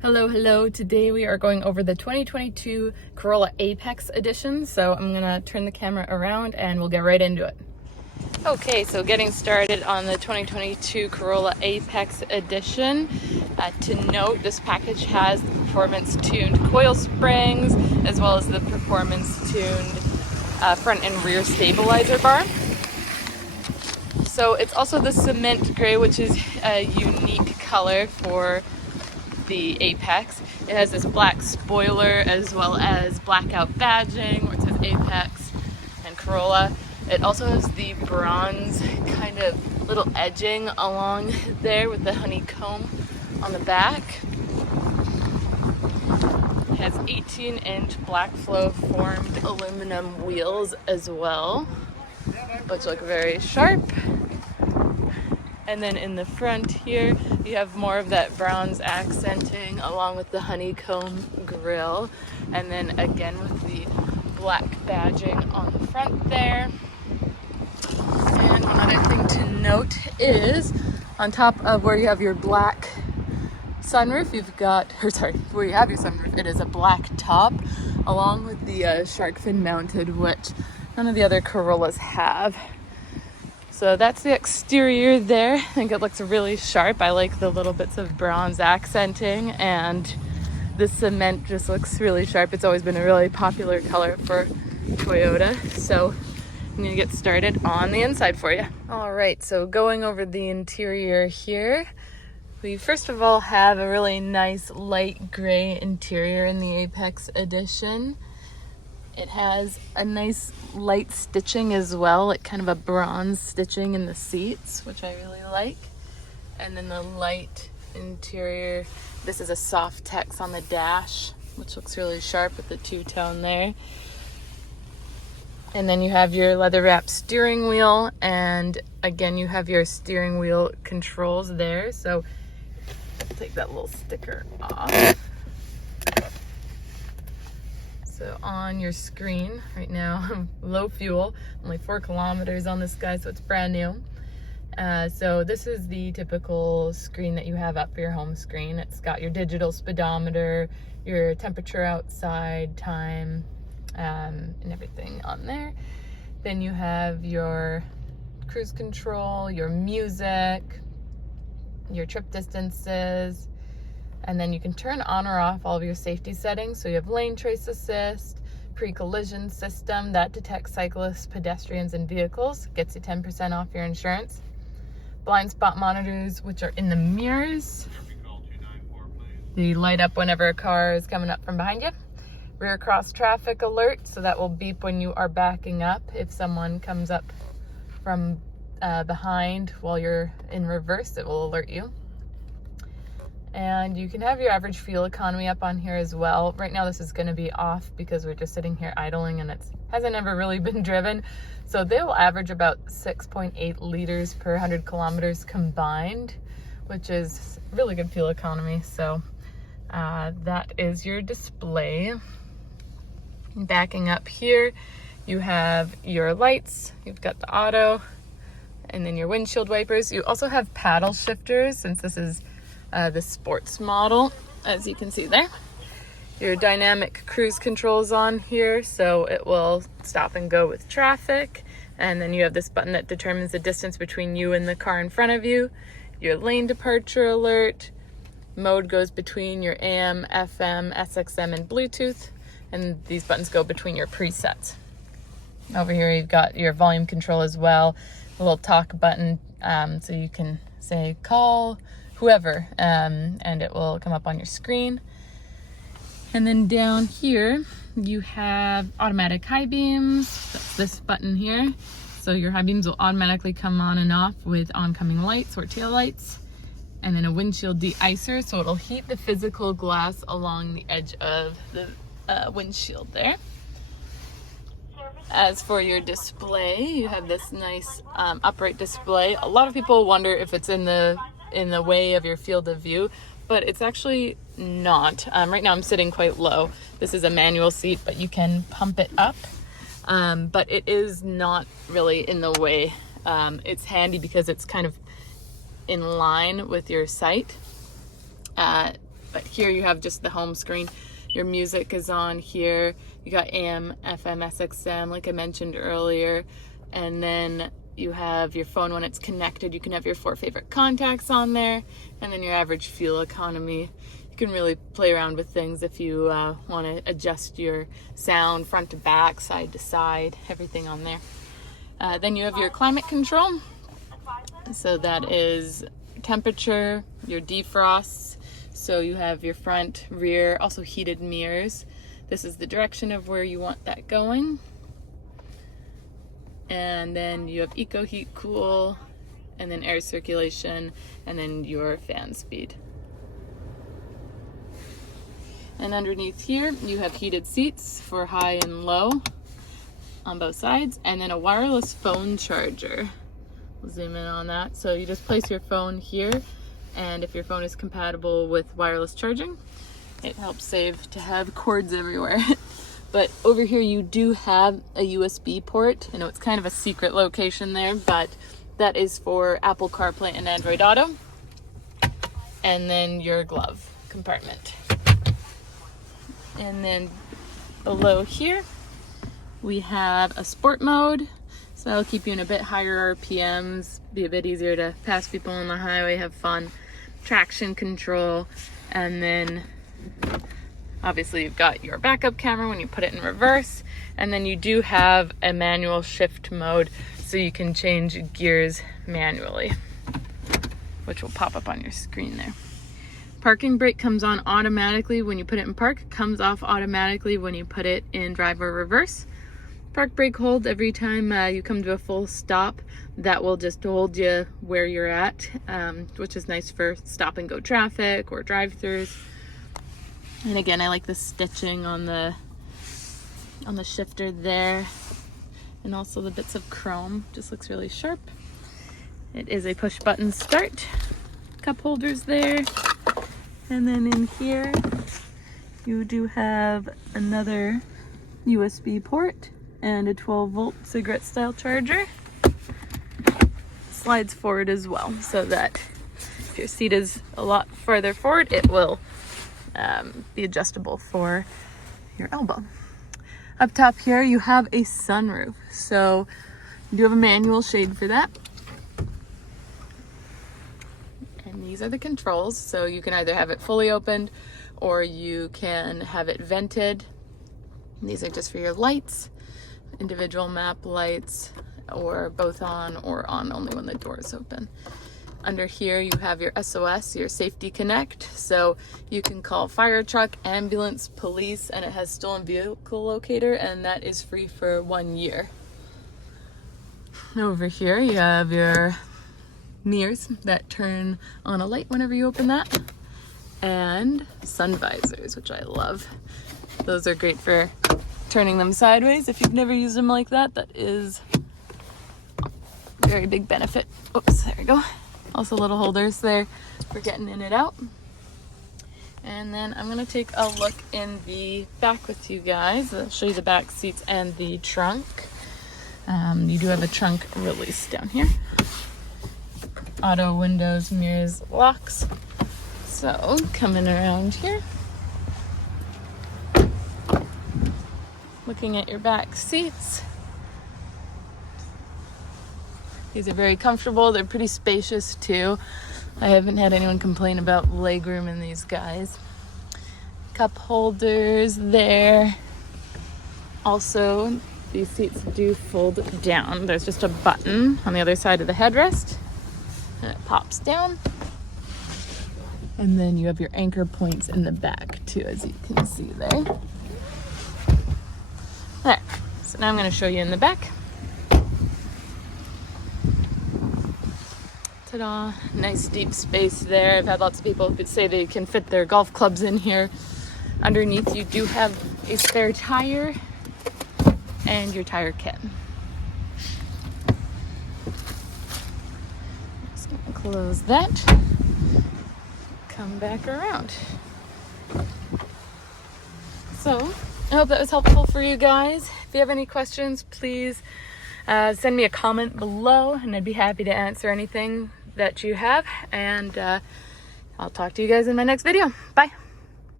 Hello. Today we are going over the 2022 Corolla Apex edition. So I'm gonna turn the camera around and we'll get right into it. Okay, so getting started on the 2022 Corolla Apex edition. To note, this package has the performance-tuned coil springs as well as the performance-tuned front and rear stabilizer bar. So it's also the cement gray, which is a unique color for the Apex. It has this black spoiler as well as blackout badging where it says Apex and Corolla. It also has the bronze kind of little edging along there with the honeycomb on the back. It has 18-inch black flow formed aluminum wheels as well, which look very sharp. And then in the front here, you have more of that bronze accenting along with the honeycomb grille. And then again with the black badging on the front there. And one other thing to note is on top of where you have your black sunroof, where you have your sunroof, it is a black top along with the shark fin mounted, which none of the other Corollas have. So that's the exterior there. I think it looks really sharp. I like the little bits of bronze accenting, and the cement just looks really sharp. It's always been a really popular color for Toyota. So I'm gonna get started on the inside for you. All right, so going over the interior here, we first of all have a really nice light gray interior in the Apex edition. It has a nice light stitching as well, like kind of a bronze stitching in the seats, which I really like. And then the light interior, this is a soft text on the dash, which looks really sharp with the two-tone there. And then you have your leather wrap steering wheel, and again you have your steering wheel controls there. So I'll take that little sticker off. So on your screen right now, low fuel, only 4 kilometers on this guy, so it's brand new. So this is the typical screen that you have up for your home screen. It's got your digital speedometer, your temperature outside, time, and everything on there. Then you have your cruise control, your music, your trip distances, and then you can turn on or off all of your safety settings. So you have lane trace assist, pre-collision system that detects cyclists, pedestrians, and vehicles, gets you 10% off your insurance. Blind spot monitors, which are in the mirrors. They light up whenever a car is coming up from behind you. Rear cross traffic alert, so that will beep when you are backing up. If someone comes up from behind while you're in reverse, it will alert you. And you can have your average fuel economy up on here as well. Right now this is going to be off because we're just sitting here idling and it hasn't ever really been driven. So they will average about 6.8 liters per 100 kilometers combined, which is really good fuel economy. So that is your display. Backing up here, you have your lights, you've got the auto, and then your windshield wipers. You also have paddle shifters since this is the sports model, as you can see there. Your dynamic cruise controls on here, so it will stop and go with traffic. And then you have this button that determines the distance between you and the car in front of you. Your lane departure alert. Mode goes between your AM, FM, SXM, and Bluetooth. And these buttons go between your presets. Over here you've got your volume control as well. A little talk button, so you can say call whoever, and it will come up on your screen. And then down here you have automatic high beams. That's this button here. So your high beams will automatically come on and off with oncoming lights or tail lights. And then a windshield de-icer, so it'll heat the physical glass along the edge of the windshield there. As for your display, you have this nice upright display. A lot of people wonder if it's in the way of your field of view, but it's actually not. Right now I'm sitting quite low. This is a manual seat, but you can pump it up. But it is not really in the way. It's handy because it's kind of in line with your sight. But here you have just the home screen. Your music is on here. You got AM, FM, SXM, like I mentioned earlier. And then you have your phone when it's connected. You can have your 4 favorite contacts on there. And then your average fuel economy. You can really play around with things if you want to adjust your sound front to back, side to side, everything on there. Then you have your climate control. So that is temperature, your defrosts. So you have your front, rear, also heated mirrors. This is the direction of where you want that going. And then you have eco, heat, cool, and then air circulation, and then your fan speed. And underneath here, you have heated seats for high and low on both sides, and then a wireless phone charger. We'll zoom in on that. So you just place your phone here, and if your phone is compatible with wireless charging, it helps save to have cords everywhere. But over here you do have a USB port. I know it's kind of a secret location there, but that is for Apple CarPlay and Android Auto. And then your glove compartment. And then below here, we have a sport mode. So that'll keep you in a bit higher RPMs, be a bit easier to pass people on the highway, have fun. Traction control, and then obviously you've got your backup camera when you put it in reverse, and then you do have a manual shift mode, so you can change gears manually, which will pop up on your screen there. Parking brake comes on automatically when you put it in park, comes off automatically when you put it in drive or reverse. Park brake hold every time you come to a full stop. That will just hold you where you're at, which is nice for stop and go traffic or drive-throughs. And again, I like the stitching on the shifter there, and also the bits of chrome. Just looks really sharp. It is a push button start. Cup holders there. And then in here, you do have another USB port and a 12-volt cigarette style charger. Slides forward as well, so that if your seat is a lot further forward, it will be adjustable for your elbow. Up top here, you have a sunroof. So you do have a manual shade for that. And these are the controls. So you can either have it fully opened or you can have it vented. These are just for your lights, individual map lights, or both on or on only when the door is open. Under here you have your SOS, your safety connect, so you can call fire truck, ambulance, police, and it has stolen vehicle locator, and that is free for 1 year. Over here you have your mirrors that turn on a light whenever you open that, and sun visors, which I love. Those are great for turning them sideways. If you've never used them like that, that is a very big benefit. Oops, there we go. Also little holders there for getting in and out. And then I'm gonna take a look in the back with you guys. I'll show you the back seats and the trunk. You do have a trunk release down here. Auto windows, mirrors, locks. So coming around here, looking at your back seats. These are very comfortable. They're pretty spacious too. I haven't had anyone complain about legroom in these guys. Cup holders there. Also, these seats do fold down. There's just a button on the other side of the headrest, and it pops down. And then you have your anchor points in the back too, as you can see there. There. So now I'm going to show you in the back. Ta-da! Nice deep space there. I've had lots of people who say they can fit their golf clubs in here. Underneath you do have a spare tire and your tire kit. Just gonna close that. Come back around. So I hope that was helpful for you guys. If you have any questions, please send me a comment below and I'd be happy to answer anything that you have. And I'll talk to you guys in my next video. Bye.